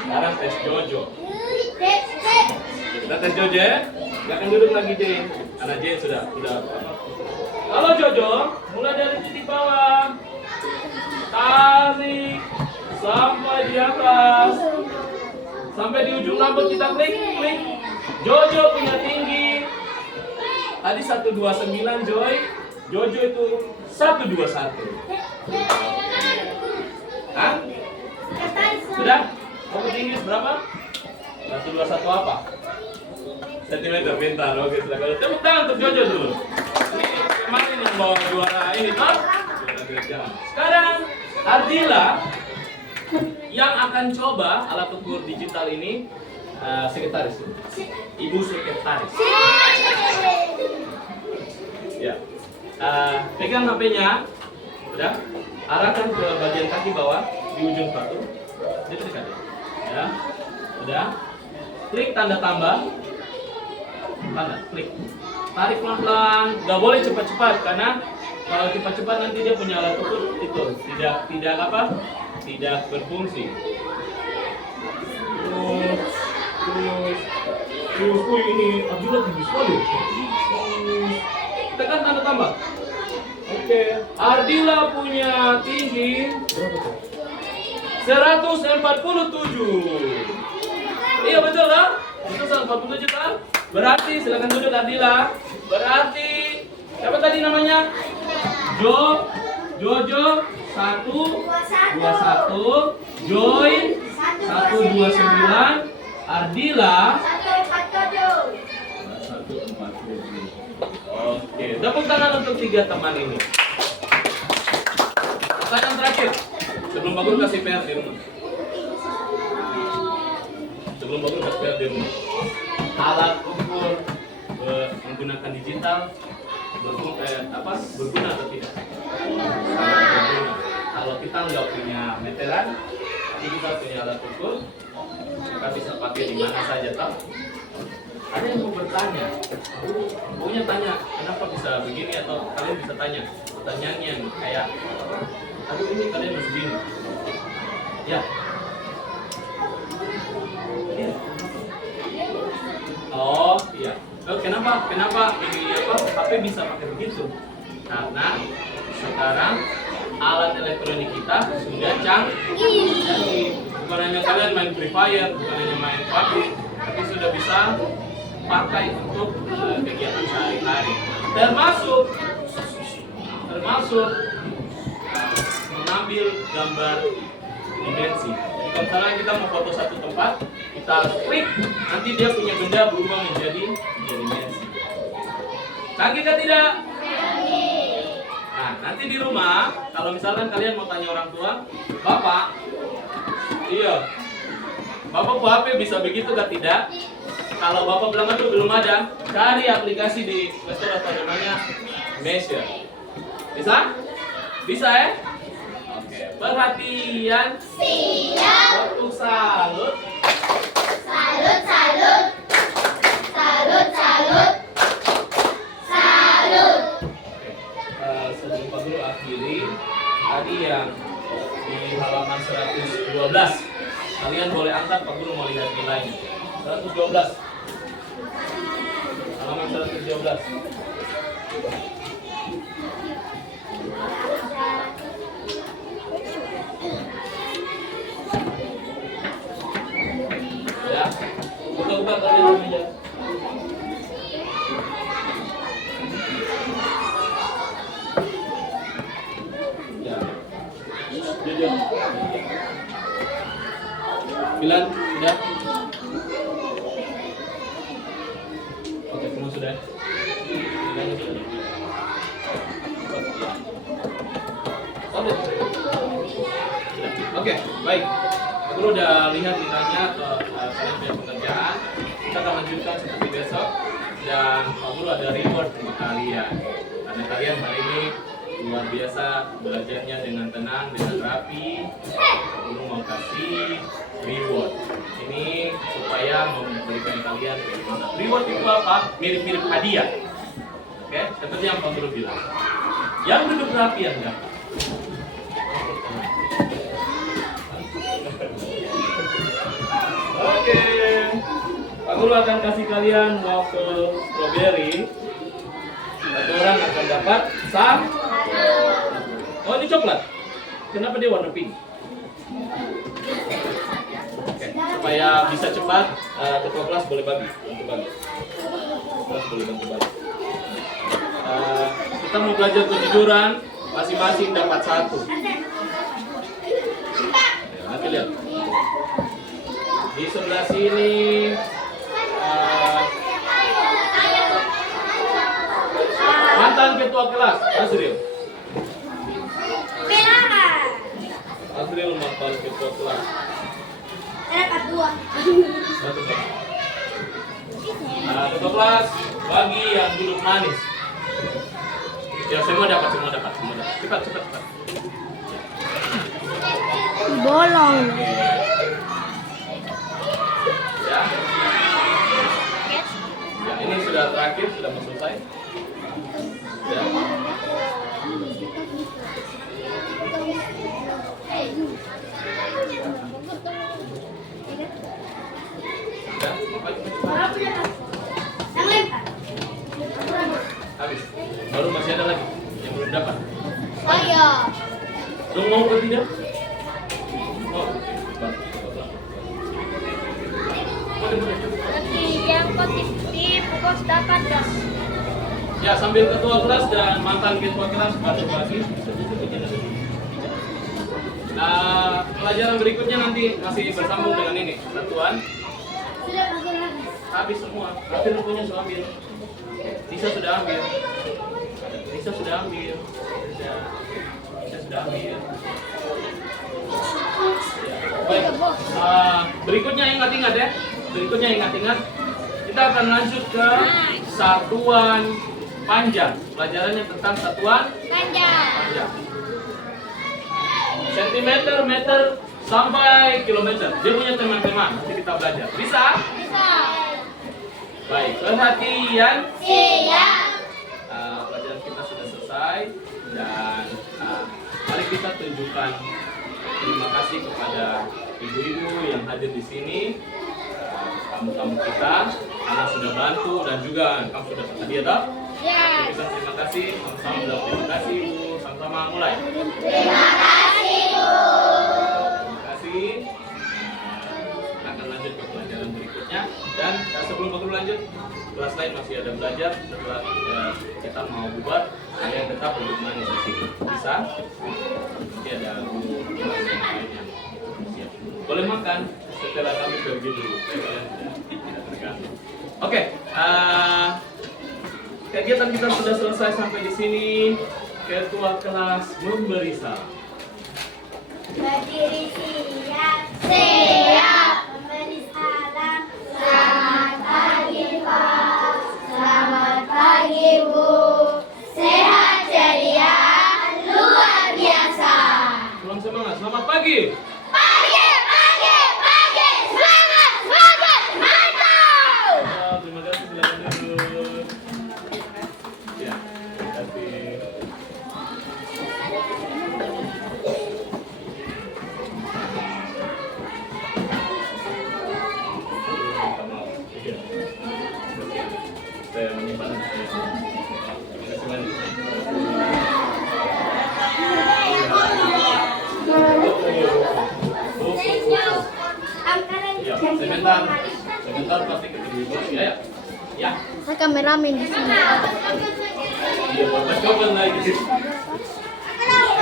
Sekarang tes Jojo. Kita tes Jojo ya. Gak akan duduk lagi Jen. Karena Jen sudah. Halo Jojo, mulai dari titik bawah. Tarik sampai di atas. Sampai di ujung rambut kita klik. Jojo punya tinggi. Tadi 129 Joy. Jojo itu 121. Hah? Sudah? Kamu tinggi berapa? 121 apa? Sentimeter, pintar. Oke, silakan. Tepuk tangan untuk Jojo dulu. Ini kemarin yang bawa juara ini, toh? Sekarang Ardila yang akan coba alat ukur digital ini, sekretaris. Ibu sekretaris. Ya. Pegang HP-nya. Udah? Arahkan ke bagian kaki bawah di ujung batu. Dia dekat. Ya. Udah. Klik tanda tambah. Klik. Tarik pelan-pelan. Gak boleh cepat-cepat karena kalau cepat-cepat nanti dia punya alat ukur itu tidak berfungsi. Terus ini Abdullah tinggi sekali. Tekan tanda tambah. Oke, Ardila punya tinggi 147. Iya betul kan? Betul 147 kan? Berarti silakan duduk Ardila. Berarti siapa tadi namanya? Jojo 121, Joy 129, Ardila 147. Oke, tepuk tangan untuk 3 teman ini. Pertanyaan terakhir. Sebelum Bagul kasih PR di rumah. Alat ukur menggunakan digital berguna atau tidak? Berguna. Kalau kita nggak punya meteran, tapi kita punya alat ukur, kita bisa pakai di mana saja, tahu? Ada yang mau bertanya, maunya tanya kenapa bisa begini, atau kalian bisa tanya pertanyaannya kayak, aduh ini kalian harus begini, ya? Iya. Oh iya. Oh, kenapa ini HP bisa pakai begitu? Karena sekarang alat elektronik kita sudah canggih. Bukan hanya kalian main Free Fire, bukan hanya main PUBG, tapi sudah bisa pakai untuk kegiatan sehari-hari. Termasuk mengambil gambar dimensi. Jadi kalau misalnya kita mau foto satu tempat, kita klik, nanti dia punya benda berubah menjadi dimensi. Canggih kan tidak? Nah, nanti di rumah, kalau misalkan kalian mau tanya orang tua, Bapak, iya, Bapak HP bisa begitu kan tidak? Kalau Bapak bilang itu belum ada, cari aplikasi di Play Store atau namanya Measure. Bisa? Bisa ya? Oke, perhatian. Siap. Waktu salut. Salut, salut. Salut, salut. Salut. Sebelum Pak Guru akhiri, tadi yang di halaman 112, kalian boleh angkat, Pak Guru mau lihat nilainya. 112. Halaman 112. Ya, buka-buka kalian meja. Ya, jujur. Bilan, sudah? Oke, semua sudah. Bilan sudah. Oke, baik. Aku udah lihat ditanya ke kalian punya pekerjaan. Kita akan lanjutkan seperti besok, dan Pak Guru ada reward untuk kalian. Karena kalian hari ini luar biasa belajarnya dengan tenang, dengan rapi. Pak Guru mau kasih reward. Ini supaya memberikan kalian semangat. Reward itu apa? Mirip-mirip hadiah. Oke, seperti yang Pak Guru bilang. Yang duduk rapi yang dapat. Oke, Pak Guru akan kasih kalian waffle strawberry. Satu orang akan dapat Oh, ini coklat. Kenapa dia warna pink? Oke, supaya bisa cepat, ketua kelas boleh bagi. Kelas boleh bantu bagi. Kita mau belajar kejujuran, masing-masing dapat 1. Nanti lihat. Di sebelah sini mantan ketua kelas Azril. Azril mantan ketua kelas. Dapat 2. Satu kelas. Ketua kelas bagi yang duduk manis. Ya, semua dapat. Cepat. Bolong. Ya. Ya, ini sudah terakhir, sudah mau selesai. Ya. Habis. Baru masih ada lagi yang belum dapat. Dong mau ke tidak? Oh, Yang positif pukul 18. ya, sambil ketua kelas dan mantan ketua kelas bagi-bagi. Pelajaran berikutnya nanti masih bersambung dengan ini satuan. Sudah masuk lagi. Habis semua. Tapi rupanya sudah ambil. Lisa sudah ambil. Lisa sudah ambil. Lisa sudah ambil. Baik. Berikutnya ingat-ingat ya. Berikutnya ingat-ingat. Kita akan lanjut ke satuan panjang. Pelajarannya tentang satuan Panjang. panjang. Sentimeter, meter, sampai kilometer. Dia punya teman-teman. Nanti kita belajar. Bisa? Bisa. Baik. Perhatian. Siap. Pelajaran kita sudah selesai dan mari kita tunjukkan terima kasih kepada ibu-ibu yang hadir di sini, tamu-tamu kita, anak sudah bantu dan juga kamu sudah hadiah tak? Ya. Kita terima kasih, sama-sama bilang terima kasih ibu, sama-sama mulai. Terima kasih, Bu. Terima kasih. Kita akan lanjut ke pelajaran berikutnya dan sebelum kita lanjut kelas lain masih ada belajar setelah kita mau bubar kalian tetap untuk manis di sini bisa nanti ada guru kelas yang lainnya siap boleh makan setelah kami pergi dulu kalian tidak terganggu. Oke, kegiatan kita sudah selesai sampai di sini. Ketua kelas memberi salam. Berdiri siap. Siap. Memberi salam. Selamat pagi, Pak. Selamat pagi, Bu. Sehat ceria, luar biasa. Salam semangat. Selamat pagi. Pagi, pagi, pagi. Semangat, semangat, mantap. Terima kasih belajar dulu. Ya, terima kasih. Saya menyimpan. Terima kasih banyak. Ya, sebentar pasti ketemu ibu. Ya, ya. Saya kameramen di sini. Iya, Bapak coba lagi.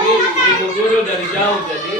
Ini ibu guru dari jauh jadi